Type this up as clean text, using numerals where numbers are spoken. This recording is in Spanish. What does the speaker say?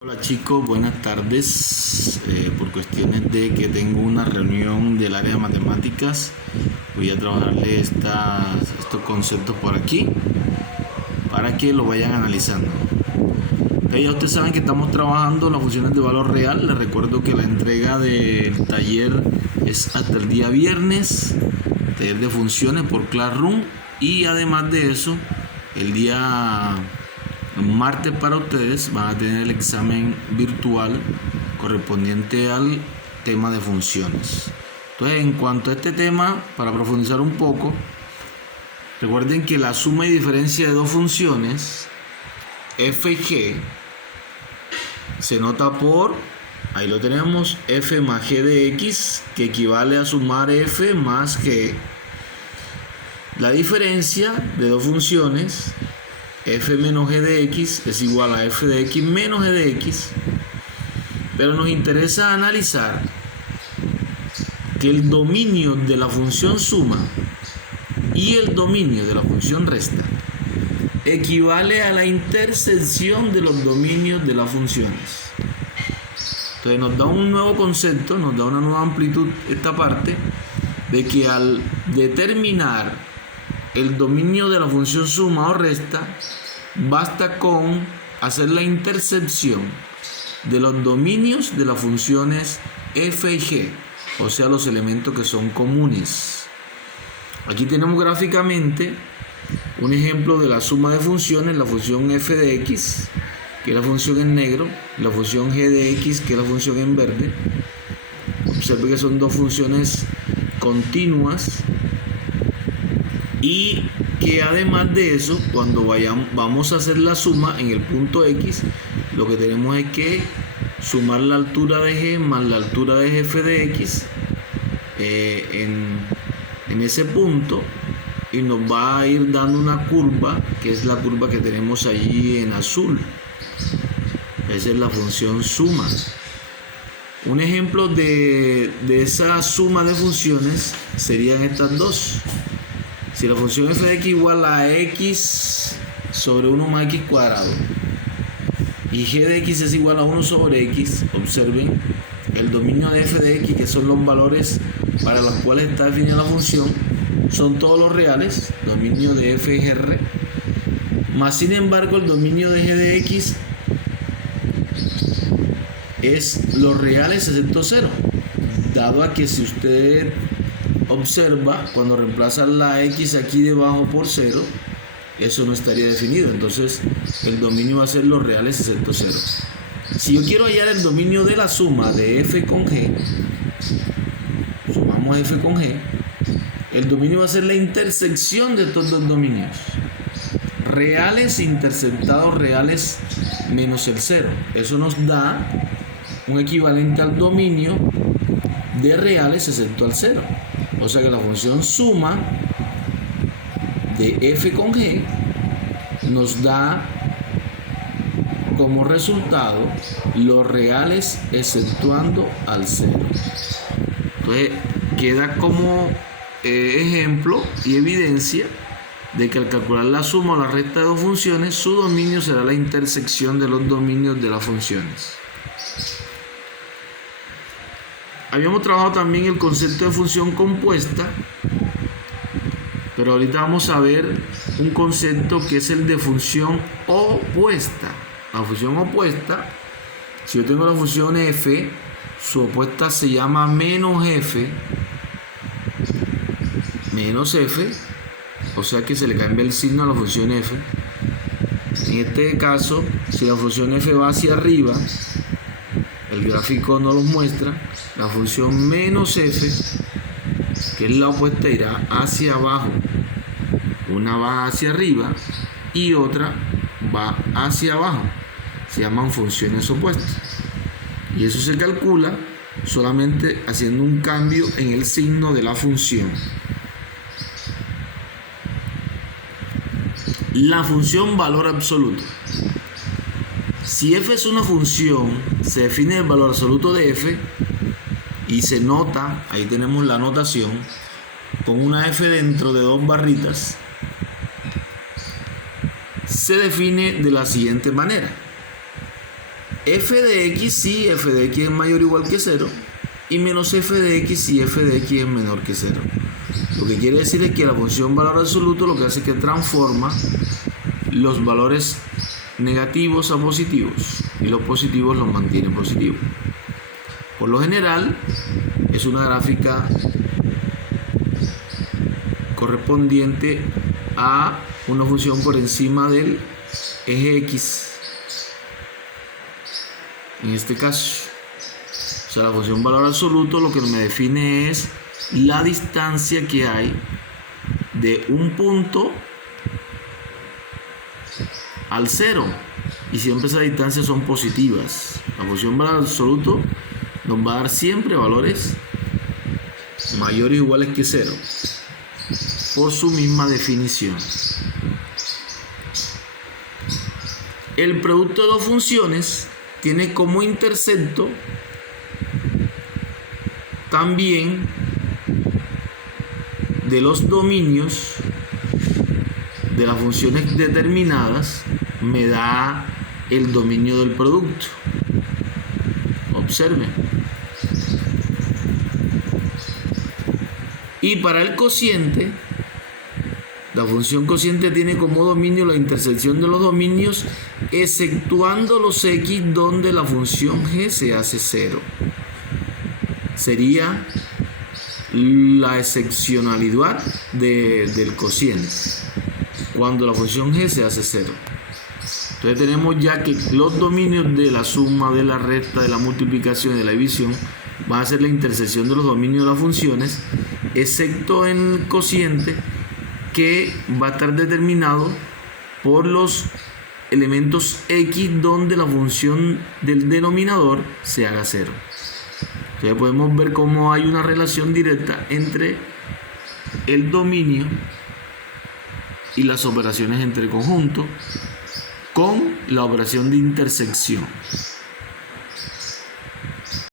Hola chicos, buenas tardes. Por cuestiones de que tengo una reunión del área de matemáticas, voy a trabajarle estos conceptos por aquí para que lo vayan analizando. Ya ustedes saben que estamos trabajando las funciones de valor real. Les recuerdo que la entrega del taller es hasta el día viernes, taller de funciones por Classroom, y además de eso, el día martes para ustedes van a tener el examen virtual correspondiente al tema de funciones. Entonces, en cuanto a este tema, para profundizar un poco, recuerden que la suma y diferencia de dos funciones f y g se nota por, ahí lo tenemos, f más g de x, que equivale a sumar f más g. La diferencia de dos funciones, f menos g de x, es igual a f de x menos g de x. Pero nos interesa analizar que el dominio de la función suma y el dominio de la función resta equivale a la intersección de los dominios de las funciones. Entonces nos da un nuevo concepto, nos da una nueva amplitud esta parte, de que al determinar el dominio de la función suma o resta, basta con hacer la intersección de los dominios de las funciones f y g, o sea, los elementos que son comunes. Aquí tenemos gráficamente un ejemplo de la suma de funciones, la función f de x, que es la función en negro, la función g de x, que es la función en verde. Observe que son dos funciones continuas y que además de eso, cuando vamos a hacer la suma en el punto x, lo que tenemos es que sumar la altura de g más la altura de f de x en ese punto, y nos va a ir dando una curva, que es la curva que tenemos allí en azul. Esa es la función suma. Un ejemplo de esa suma de funciones serían estas dos. Si la función f de x igual a x sobre 1 más x cuadrado y g de x es igual a 1 sobre x, observen el dominio de f de x, que son los valores para los cuales está definida la función, son todos los reales, dominio de f es r, más sin embargo el dominio de g de x es los reales excepto 0, dado a que si usted observa, cuando reemplazan la x aquí debajo por 0, eso no estaría definido. Entonces el dominio va a ser los reales excepto 0. Si yo quiero hallar el dominio de la suma de f con g, sumamos f con g, el dominio va a ser la intersección de estos dos dominios, reales intersectados reales menos el 0. Eso nos da un equivalente al dominio de reales excepto al 0. O sea que la función suma de f con g nos da como resultado los reales exceptuando al 0. Entonces queda como ejemplo y evidencia de que al calcular la suma o la resta de dos funciones, su dominio será la intersección de los dominios de las funciones. Habíamos trabajado también el concepto de función compuesta, pero ahorita vamos a ver un concepto que es el de función opuesta. La función opuesta, si yo tengo la función f, su opuesta se llama menos f, o sea que se le cambia el signo a la función f. En este caso, si la función f va hacia arriba, el gráfico no lo muestra, la función menos f, que es la opuesta, irá hacia abajo. Una va hacia arriba y otra va hacia abajo. Se llaman funciones opuestas. Y eso se calcula solamente haciendo un cambio en el signo de la función. La función valor absoluto. Si f es una función, se define el valor absoluto de f y se nota, ahí tenemos la notación, con una f dentro de dos barritas. Se define de la siguiente manera: f de x si f de x es mayor o igual que 0 y menos f de x si f de x es menor que 0. Lo que quiere decir es que la función valor absoluto lo que hace es que transforma los valores negativos a positivos y los positivos los mantiene positivos. Por lo general es una gráfica correspondiente a una función por encima del eje X. En este caso, o sea, la función valor absoluto lo que me define es la distancia que hay de un punto al 0 y siempre esas distancias son positivas. La función valor absoluto nos va a dar siempre valores mayores o iguales que 0 por su misma definición. El producto de dos funciones tiene como intercepto también de los dominios de las funciones determinadas, me da el dominio del producto. Observen. Y para el cociente, la función cociente tiene como dominio la intersección de los dominios, exceptuando los x donde la función g se hace 0. Sería la excepcionalidad del cociente, cuando la función g se hace 0. Entonces tenemos ya que los dominios de la suma, de la resta, de la multiplicación y de la división van a ser la intersección de los dominios de las funciones, excepto en el cociente, que va a estar determinado por los elementos x donde la función del denominador se haga 0. Entonces podemos ver cómo hay una relación directa entre el dominio y las operaciones entre conjuntos con la operación de intersección.